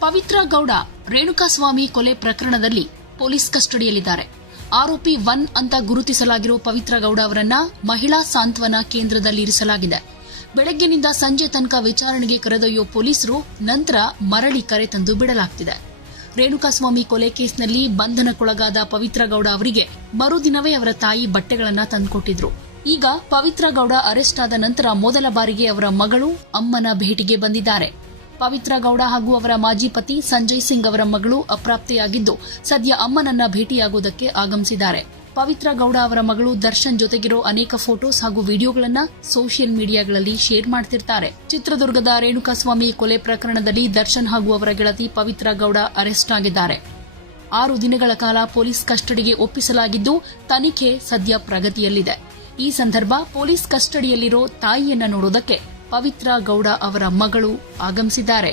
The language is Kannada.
ಪವಿತ್ರ ಗೌಡ ರೇಣುಕಾಸ್ವಾಮಿ ಕೊಲೆ ಪ್ರಕರಣದಲ್ಲಿ ಪೊಲೀಸ್ ಕಸ್ಟಡಿಯಲ್ಲಿದ್ದಾರೆ. ಆರೋಪಿ ಒನ್ ಅಂತ ಗುರುತಿಸಲಾಗಿರುವ ಪವಿತ್ರ ಗೌಡ ಅವರನ್ನ ಮಹಿಳಾ ಸಾಂತ್ವನ ಕೇಂದ್ರದಲ್ಲಿ ಇರಿಸಲಾಗಿದೆ. ಬೆಳಗ್ಗಿನಿಂದ ಸಂಜೆ ತನಕ ವಿಚಾರಣೆಗೆ ಕರೆದೊಯ್ಯೋ ಪೊಲೀಸರು ನಂತರ ಮರಳಿ ಕರೆ ತಂದು ಬಿಡಲಾಗ್ತಿದೆ. ರೇಣುಕಾಸ್ವಾಮಿ ಕೊಲೆ ಕೇಸ್ನಲ್ಲಿ ಬಂಧನಕ್ಕೊಳಗಾದ ಪವಿತ್ರ ಗೌಡ ಅವರಿಗೆ ಮರುದಿನವೇ ಅವರ ತಾಯಿ ಬಟ್ಟೆಗಳನ್ನ ತಂದುಕೊಟ್ಟಿದ್ರು. ಈಗ ಪವಿತ್ರ ಗೌಡ ಅರೆಸ್ಟ್ ಆದ ನಂತರ ಮೊದಲ ಬಾರಿಗೆ ಅವರ ಮಗಳು ಅಮ್ಮನ ಭೇಟಿಗೆ ಬಂದಿದ್ದಾರೆ. ಪವಿತ್ರ ಗೌಡ ಹಾಗೂ ಅವರ ಮಾಜಿ ಪತಿ ಸಂಜಯ್ ಸಿಂಗ್ ಅವರ ಮಗಳು ಅಪ್ರಾಪ್ತೆಯಾಗಿದ್ದು, ಸದ್ಯ ಅಮ್ಮನನ್ನ ಭೇಟಿಯಾಗುವುದಕ್ಕೆ ಆಗಮಿಸಿದ್ದಾರೆ. ಪವಿತ್ರ ಗೌಡ ಅವರ ಮಗಳು ದರ್ಶನ್ ಜೊತೆಗಿರೋ ಅನೇಕ ಫೋಟೋಸ್ ಹಾಗೂ ವಿಡಿಯೋಗಳನ್ನ ಸೋಷಿಯಲ್ ಮೀಡಿಯಾಗಳಲ್ಲಿ ಶೇರ್ ಮಾಡ್ತಿರ್ತಾರೆ. ಚಿತ್ರದುರ್ಗದ ರೇಣುಕಾಸ್ವಾಮಿ ಕೊಲೆ ಪ್ರಕರಣದಲ್ಲಿ ದರ್ಶನ್ ಹಾಗೂ ಅವರ ಗೆಳತಿ ಪವಿತ್ರ ಗೌಡ ಅರೆಸ್ಟ್ ಆಗಿದ್ದಾರೆ. ಆರು ದಿನಗಳ ಕಾಲ ಪೊಲೀಸ್ ಕಸ್ಟಡಿಗೆ ಒಪ್ಪಿಸಲಾಗಿದ್ದು, ತನಿಖೆ ಸದ್ಯ ಪ್ರಗತಿಯಲ್ಲಿದೆ. ಈ ಸಂದರ್ಭ ಪೊಲೀಸ್ ಕಸ್ಟಡಿಯಲ್ಲಿರೋ ತಾಯಿಯನ್ನ ನೋಡೋದಕ್ಕೆ ಪವಿತ್ರ ಗೌಡ ಅವರ ಮಗಳು ಆಗಮಿಸಿದ್ದಾರೆ.